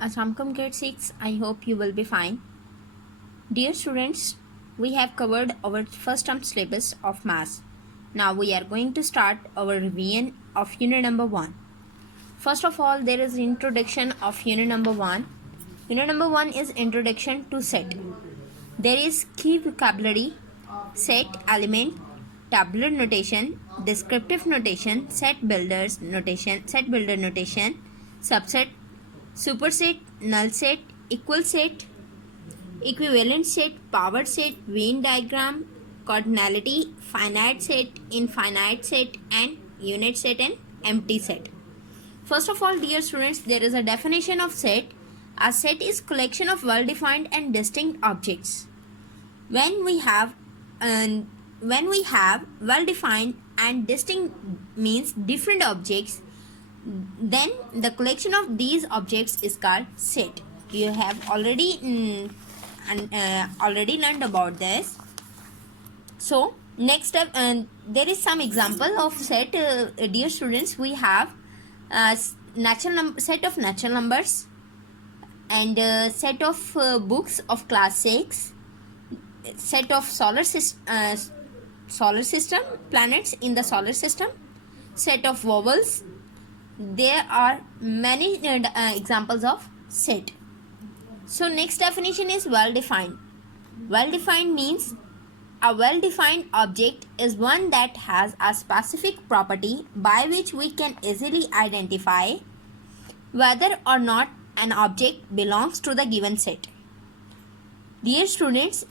Assamcom Grade 6, I hope you will be fine. Dear students, we have covered our first term syllabus of maths. Now we are going to start our revision of unit number 1. First of all, there is introduction of unit number 1. Unit number 1 is introduction to set. There is key vocabulary, set element, tabular notation, descriptive notation, set builder notation, subset, superset, null set, equal set, equivalent set, power set, Venn diagram, cardinality, finite set, infinite set, and unit set and empty set. First of all, dear students, there is a definition of set. A set is collection of well-defined and distinct objects. When we have well-defined and distinct means different objects, then the collection of these objects is called set. You have already learned about this. So next up, there is some example of set. Dear students, we have set of natural numbers and set of books of class 6, set of solar system, planets in the solar system, set of vowels. There are many examples of set. So next definition is well-defined. Well-defined means a well-defined object is one that has a specific property by which we can easily identify whether or not an object belongs to the given set. Dear students,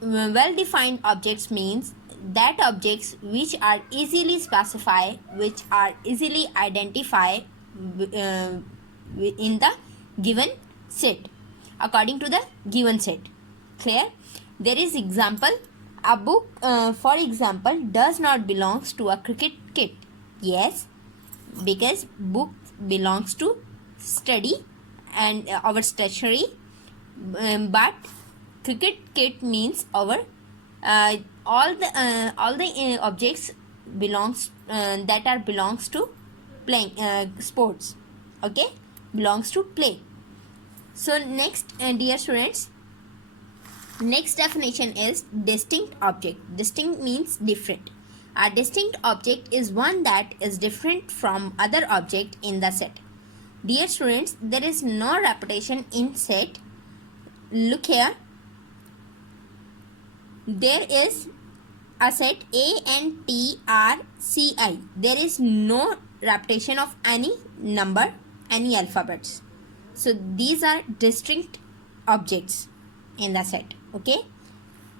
well-defined objects means that objects which are easily specified, which are easily identified in the given set, according to the given set. Clear? There is example, a book for example does not belongs to a cricket kit. Yes, because book belongs to study and our stationery, but cricket kit means our all the objects belongs belongs to playing sports. Okay, belongs to play. So next, dear students, next definition is distinct object. Distinct means different. A distinct object is one that is different from other object in the set. Dear students, there is no repetition in set. Look here. There is a set ANTRCI. There is no repetition of any number, any alphabets. So these are distinct objects in the set. Okay,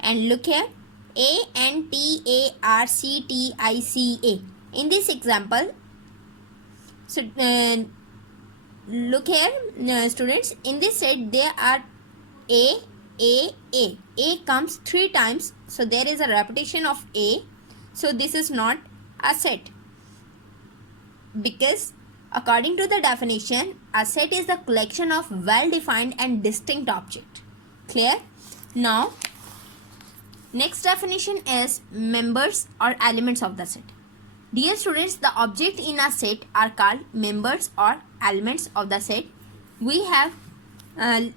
and look here, ANTARCTICA. In this example, so look here, students, in this set there are A. A comes 3 times, so there is a repetition of A. So this is not a set, because according to the definition, a set is the collection of well-defined and distinct object. Clear? Now, next definition is members or elements of the set. Dear students, the object in a set are called members or elements of the set. We have learned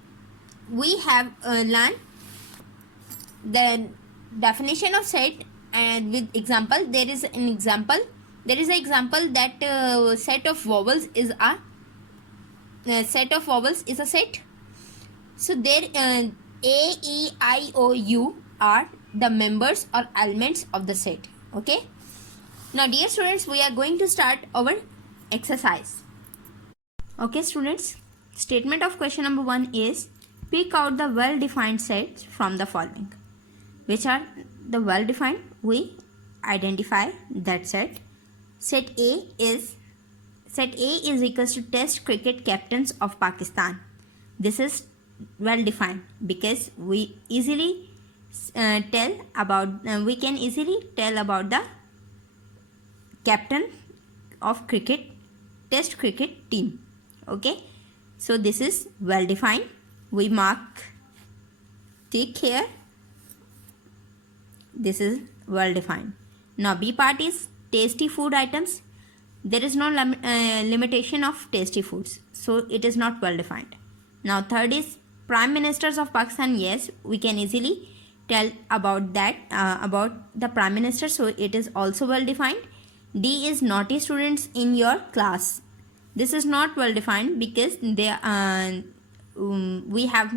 the definition of set, and with example, there is an example that set of vowels is a set. So there A, E, I, O, U are the members or elements of the set. Okay, now dear students, we are going to start our exercise. Okay students, statement of question number 1 is pick out the well-defined sets from the following. Which are the well-defined? We identify that set. Set A is equals to Test cricket captains of Pakistan. This is well-defined because we easily we can easily tell about the captain of Test cricket team. Okay, so this is well-defined. We mark tick here. This is well-defined. Now B part is tasty food items. there is no limitation of tasty foods, so it is not well defined. Now third is prime ministers of Pakistan. Yes, we can easily tell about that, about the prime minister, so it is also well defined. D is naughty students in your class. This is not well defined because we have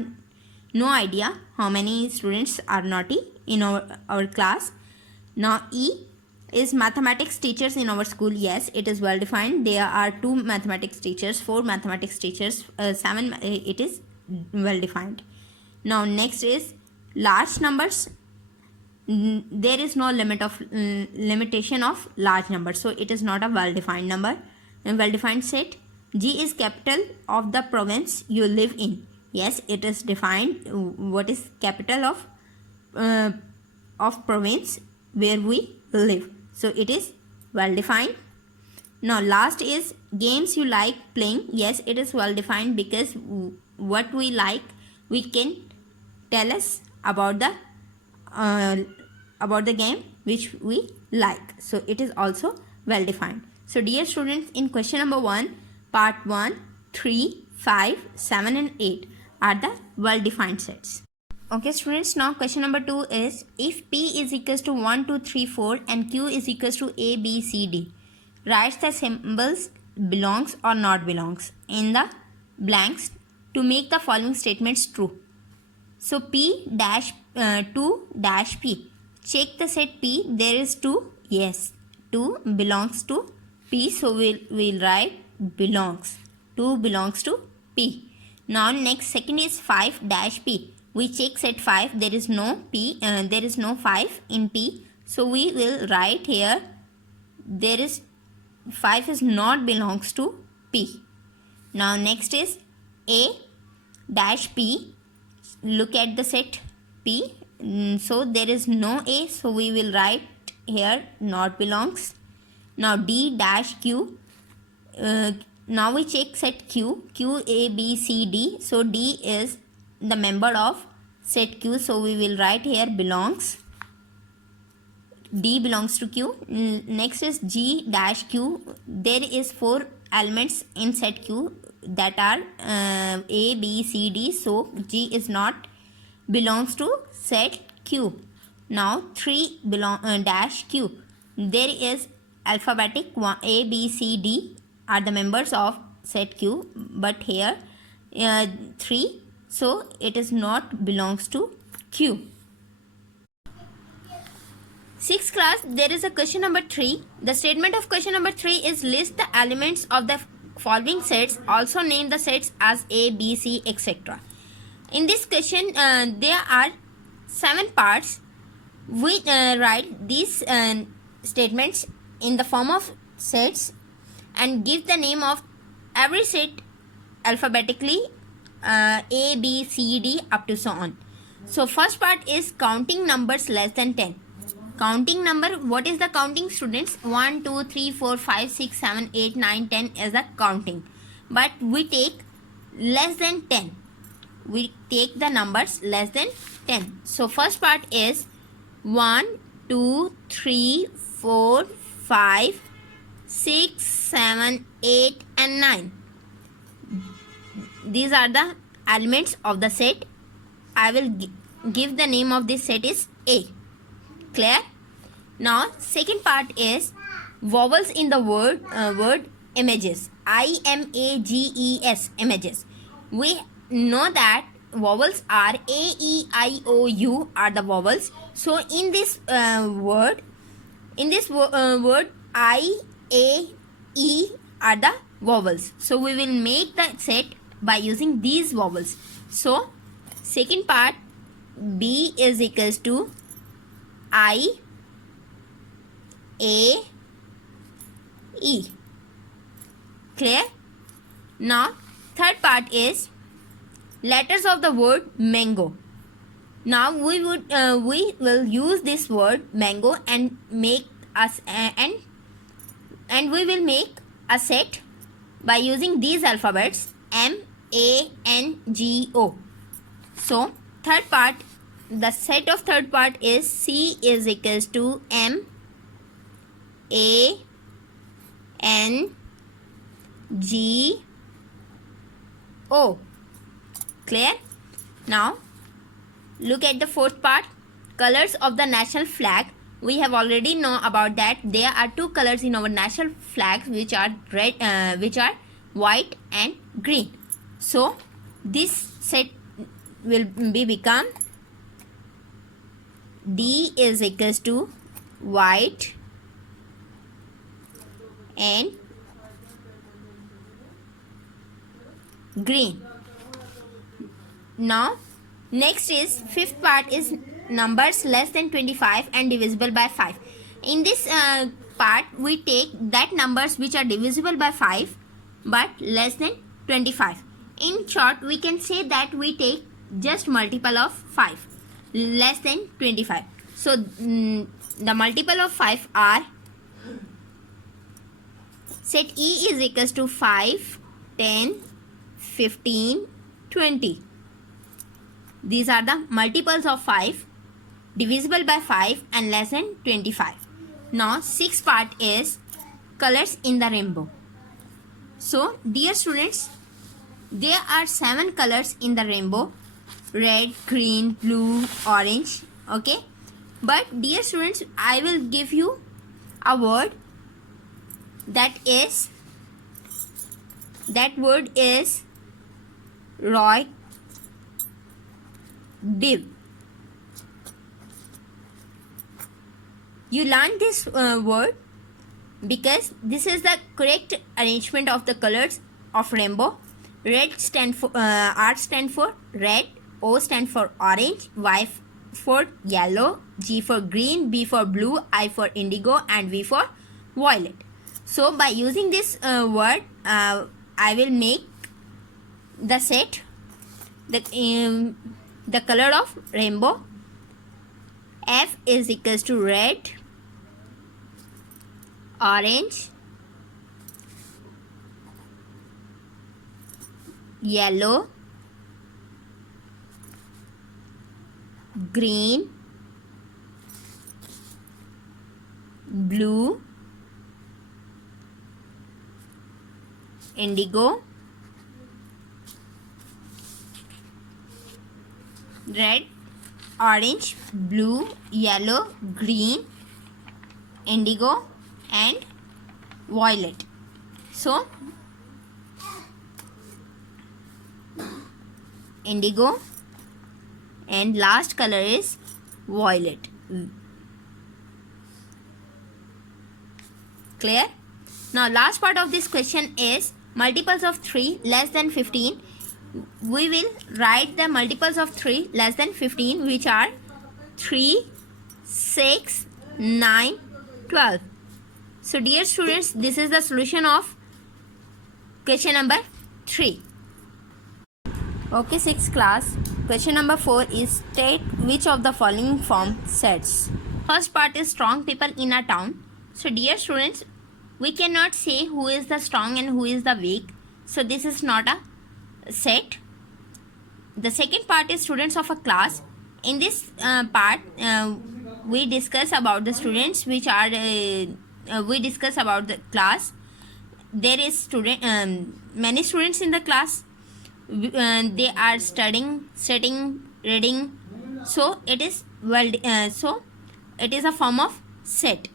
no idea how many students are naughty in our class. Now E is mathematics teachers in our school. Yes, it is well defined. There are 2 mathematics teachers, 4 mathematics teachers, 7, it is well defined. Now next is large numbers. There is no limitation of large numbers, so it is not a well defined number, a well defined set. G is capital of the province you live in. Yes, it is defined what is capital of province where we live, so it is well defined. Now last is games you like playing. Yes, it is well defined because what we like, we can tell us about the game which we like, so it is also well defined. So dear students, in question number 1, part 1, 3, 5, 7 and 8 are the well defined sets. Okay students, now question number 2 is, if P is equals to 1, 2, 3, 4 and Q is equals to A, B, C, D, write the symbols belongs or not belongs in the blanks to make the following statements true. So P dash 2 dash P. Check the set P. There is 2. Yes, 2 belongs to P. So we'll write belongs. 2 belongs to P. Now next, second is 5 dash P. We check set 5. There is no P. There is no 5 in P. So we will write here. There is 5 is not belongs to P. Now next is A dash P. Look at the set P. So there is no A, so we will write here not belongs. Now D dash Q. Now we check set Q. Q, A, B, C, D. So D is the member of set Q, so we will write here belongs. D belongs to Q. Next is G dash Q. There is 4 elements in set Q that are A, B, C, D. So G is not belongs to set Q. Now 3 dash Q. There is alphabetic A, B, C, D are the members of set Q, but here 3, so it is not belongs to Q. 6th class, there is a question number 3. The statement of question number 3 is, list the elements of the following sets, also name the sets as A, B, C, etc. In this question, there are 7 parts. We write these statements in the form of sets and give the name of every set alphabetically, A, B, C, D up to so on. So first part is counting numbers less than 10. Counting number, what is the counting students? 1, 2, 3, 4, 5, 6, 7, 8, 9, 10 is the counting. But we take less than 10. We take the numbers less than 10. So first part is 1, 2, 3, 4, 5, 6, 7, 8 and 9. These are the elements of the set. I will give the name of this set is A. Clear? Now second part is vowels in the word images. IMAGES, images. We know that vowels are A, E, I, O, U are the vowels. So in this word I, A, E are the vowels. So we will make the set by using these vowels. So second part, B is equals to I, A, E. Clear? Now third part is letters of the word mango. Now we will use this word mango and make us and we will make a set by using these alphabets M, A, N, G, O. So third part, the set of third part is C is equals to M, A, N G O. Clear? Now look at the fourth part. Colors of the national flag. We have already know about that. There are two colors in our national flag, which are white and green. So this set will become D is equals to white and green. Now next is fifth part is numbers less than 25 and divisible by 5. In this part we take that numbers which are divisible by 5 but less than 25. In short, we can say that we take just multiple of 5 less than 25. So the multiple of 5 are set E is equals to 5, 10, 15, 20. These are the multiples of 5 divisible by 5 and less than 25. Now sixth part is colors in the rainbow. So dear students, there are 7 colors in the rainbow: red, green, blue, orange. Okay, but dear students, I will give you a word. That word is Roy Div. You learn this word because this is the correct arrangement of the colors of rainbow. Red stand for R stand for red, O stand for orange, Y for yellow, G for green, B for blue, I for indigo, and V for violet. So by using this word, I will make the set, the color of rainbow. F is equals to red, orange, yellow, green, blue, indigo, red, orange, blue, yellow, green, indigo, and violet. So indigo and last color is violet. Clear? Now last part of this question is multiples of 3 less than 15. We will write the multiples of 3 less than 15, which are 3, 6, 9, 12. So dear students, this is the solution of question number 3. Okay, 6th class. Question number 4 is state which of the following form sets. First part is strong people in a town. So dear students, we cannot say who is the strong and who is the weak. So this is not a set. The second part is students of a class. In this part, we discuss about the students which are we discuss about the class. There is many students in the class. They are studying, sitting, reading. So it is it is a form of set.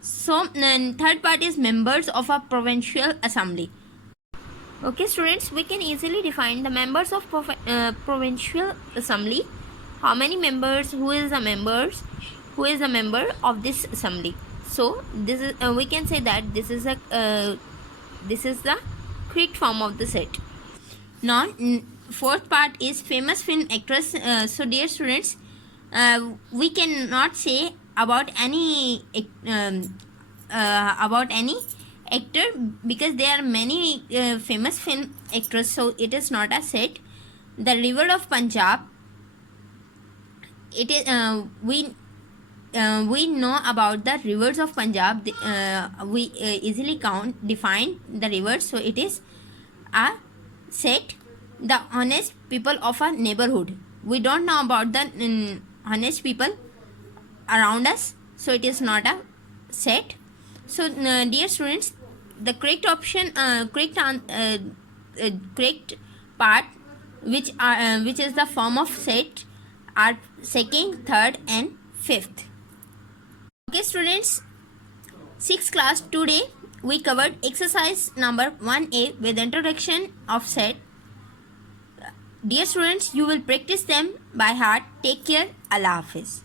So third part is members of a provincial assembly. Okay students, we can easily define the members of provincial assembly. How many members? Who is the members? Who is a member of this assembly? So this is we can say that this is the correct form of the set. Now fourth part is famous film actress. So dear students, we cannot say about any actor because there are many famous film actors, so it is not a set. The river of Punjab, it is we know about the rivers of Punjab. We easily define the rivers, so it is a set. The honest people of a neighborhood, we don't know about the honest people around us, so it is not a set. So dear students, the correct option, correct part which is the form of set are second, third and fifth. Okay students, 6th class, today we covered exercise number 1A with introduction of set. Dear students, you will practice them by heart. Take care. Allah Hafiz.